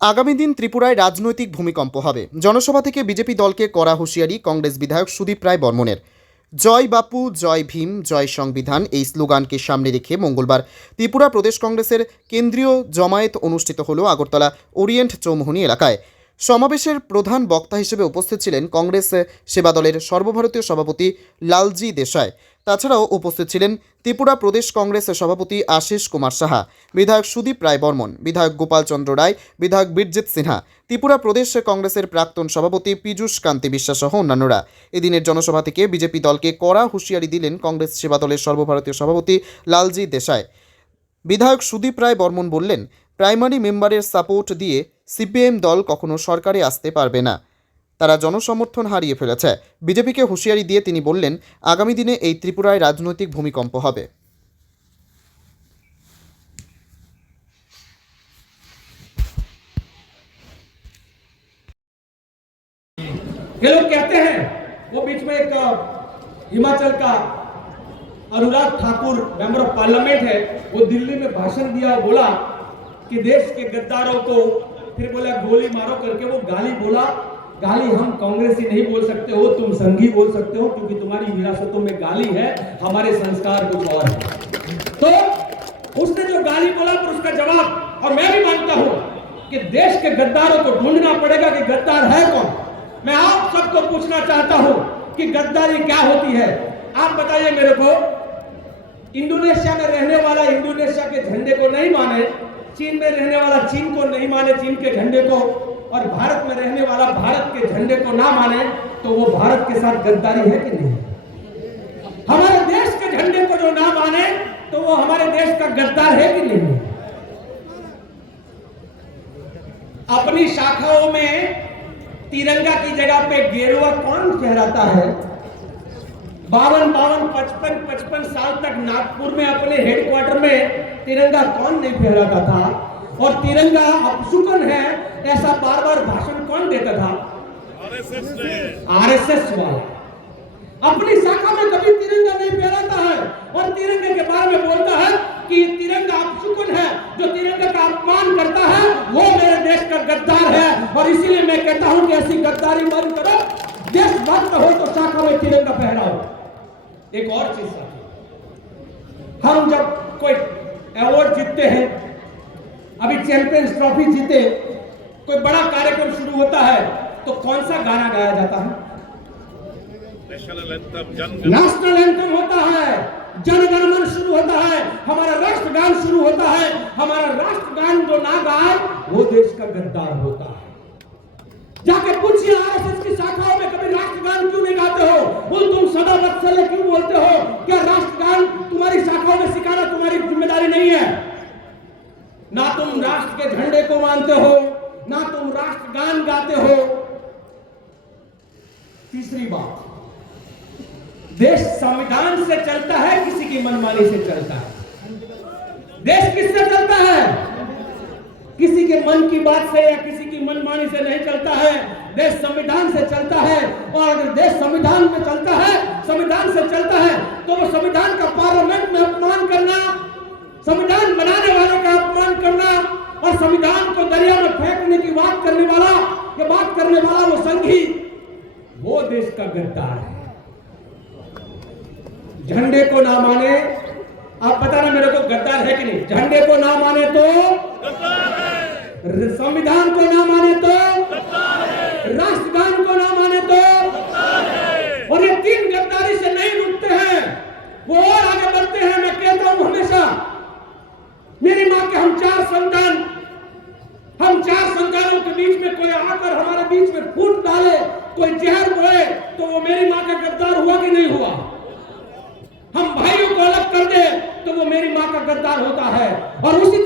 আগামী দিন ত্রিপুরায় রাজনৈতিক ভূমিকম্প হবে। জনসভা থেকে বিজেপি দলকে কড়া হুঁশিয়ারি কংগ্রেস বিধায়ক সুদীপ রায় বর্মনের। জয় বাপু, জয় ভীম, জয় সংবিধান এই স্লোগানকে সামনে রেখে মঙ্গলবার ত্রিপুরা প্রদেশ কংগ্রেসের কেন্দ্রীয় জমায়েত অনুষ্ঠিত হল আগরতলা ওরিয়েন্ট চৌমুহনী এলাকায়। সমাবেশের প্রধান বক্তা হিসেবে উপস্থিত ছিলেন কংগ্রেস সেবা দলের সর্বভারতীয় সভাপতি লালজি দেশাই। তাছাড়াও উপস্থিত ছিলেন ত্রিপুরা প্রদেশ কংগ্রেস সভাপতি আশিস কুমার সাহা, বিধায়ক সুদীপ রায় বর্মন, বিধায়ক গোপাল চন্দ্র রায়, বিধায়ক বীরজিৎ সিনহা, ত্রিপুরা প্রদেশ কংগ্রেসের প্রাক্তন সভাপতি পীযূষ কান্তি বিশ্বাস সহ অন্যান্যরা। এদিনের জনসভা থেকে বিজেপি দলকে কড়া হুঁশিয়ারি দিলেন কংগ্রেস সেবা দলের সর্বভারতীয় সভাপতি লালজি দেশাই। বিধায়ক সুদীপ রায় বর্মন বললেন, প্রাইমারি মেম্বারের সাপোর্ট দিয়ে সিপিএম দল কখনো সরকারে আসতে পারবে না। তারা জনসমর্থন হারিয়ে ফেলেছে। বিজেপিকে হুঁশিয়ারি দিয়ে তিনি বললেন, আগামী দিনে এই ত্রিপুরায় রাজনৈতিক ভূমিকম্প হবে। ये लोग कहते हैं, वो बीच में एक हिमाचल का Anurag Thakur member of parliament है, वो दिल्ली में भाषण दिया, बोला कि देश के गद्दारों को, फिर बोला गोली मारो करके वो गाली बोला। गाली हम कांग्रेसी नहीं बोल सकते हो, तुम संघी बोल सकते हो, क्योंकि तुम्हारी विरासतों में गाली है, हमारे संस्कार कुछ और है। तो उसने जो गाली बोला पर उसका जवाब, और मैं भी मानता हूं कि देश के गद्दारों को ढूंढना पड़ेगा कि गद्दार है कौन। मैं आप सबको पूछना चाहता हूं कि गद्दारी क्या होती है। आप बताइए मेरे को, इंडोनेशिया में रहने वाला इंडोनेशिया के झंडे को नहीं माने, चीन में रहने वाला चीन को नहीं माने, चीन के झंडे को, और भारत में रहने वाला भारत के झंडे को ना माने, तो वो भारत के साथ गद्दारी है कि नहीं? हमारे देश के झंडे को जो ना माने, तो वो हमारे देश का गद्दार है कि नहीं? अपनी शाखाओं में तिरंगा की जगह पे गेरुआ कौन फहराता है? 52-55 साल तक नागपुर में अपने हेडक्वार्टर में तिरंगा कौन नहीं फहराता था? और तिरंगा अपशुकन है ऐसा बार बार भाषण कौन देता था? आरएसएस वाला। अपनी शाखा में कभी तिरंगा नहीं फहराता है और तिरंगे के बारे में बोलता है कि तिरंगा अपशुकन है, जो तिरंगा का अपमान करता है वो मेरे देश का गद्दार है। और इसीलिए मैं कहता हूं कि ऐसी गद्दारी मत करो, देशभक्त हो तो शाखा में तिरंगा फहराओ। एक और चीज साथी, हम जब कोई अवार्ड जीतते हैं, अभी चैंपियंस ट्रॉफी जीते, कोई बड़ा कार्यक्रम शुरू होता है, तो कौन सा गाना गाया जाता है? नेशनल एंथम होता है, जनगण मन शुरू होता है, हमारा राष्ट्रगान शुरू होता है। हमारा राष्ट्रगान जो ना गाए वो देश का गद्दार होता है। जाके पूछिए आरएसएस की शाखाओं में कभी राष्ट्रगान क्यों नहीं गाते हो? वो तुम सदा वत्सल्य क्यों बोलते हो? क्या राष्ट्रगान तुम्हारी शाखाओं में सिखाना तुम्हारी जिम्मेदारी नहीं है? ना तुम राष्ट्र के झंडे को मानते हो, ना तुम राष्ट्रगान गाते हो। तीसरी बात, देश संविधान से चलता है, किसी की मनमानी से चलता है? देश किससे चलता है? किसी के मन की बात से या किसी की मनमानी से नहीं चलता है। देश संविधान से चलता है, और अगर देश संविधान में चलता है, संविधान से चलता है, तो वो संविधान का पार्लियामेंट में अपमान करना, संविधान बनाने वाले का अपमान करना और संविधान को दरिया में फेंकने की बात करने वाला वो संघी, वो देश का गद्दार है। झंडे को ना माने, आप बताना मेरे को गद्दार है कि नहीं? झंडे को ना माने तो गद्दार है, संविधान को ना माने तो गद्दार है, राष्ट्रगान को ना माने तो गद्दार है। और ये तीन गद्दारी से नहीं रुकते हैं, वो और आगे बढ़ते हैं। मैं कहता हूं हमेशा, मेरी मां के हम चार संतानों के बीच में कोई आकर हमारे बीच में फूट डाले, कोई जहर बोए, तो वो मेरी मां का गद्दार हुआ कि नहीं हुआ? हम भाइयों को अलग कर दे तो वो मेरी मां का गद्दार होता है। और उसी